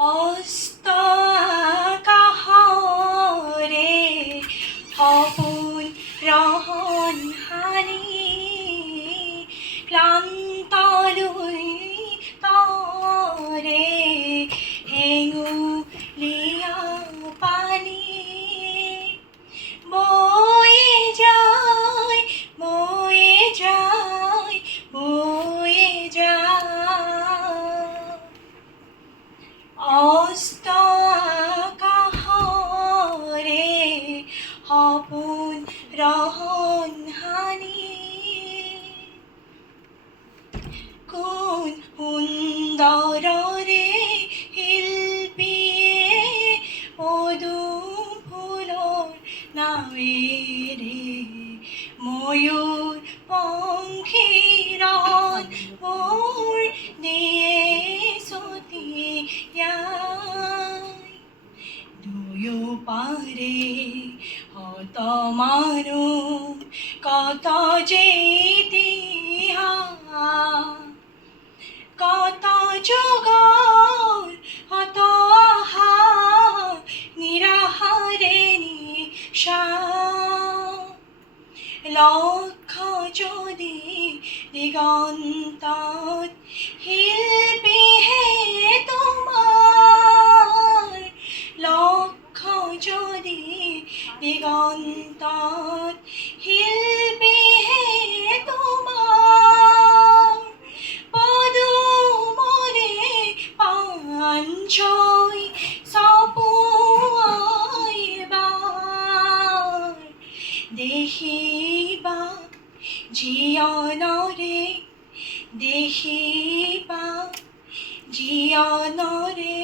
অস্ত আকাশৰে সপোন ৰহন হানি ক্লান্তলৈ তৰে হেঙুলীয়া পানী বয়ে যায় বয়ে যায় বয়ে যায় অস্ত আকাশৰে সপোন ৰহন হানি কোন সুন্দৰৰে শিল্পীয়ে পদুম ফুলৰ নাৱেৰে ময়ূৰ পংখীৰণ মোৰ দিয়ে ছটিয়াই দুয়ো পাৰে শত মানুহ কত যে ইতিহাস কত যুগৰ কত আশা নিৰাশাৰে নিশা লক্ষ যদি দিগন্তত শিল্পীহে তোমাৰ লক্ষ যদি দিগন্তত শিল্পীহে তোমাৰ পদুমৰে পাঞ্চৈ চপুৱাই বাৰ দেখিবা জীৱনৰে দেখিবা জীৱনৰে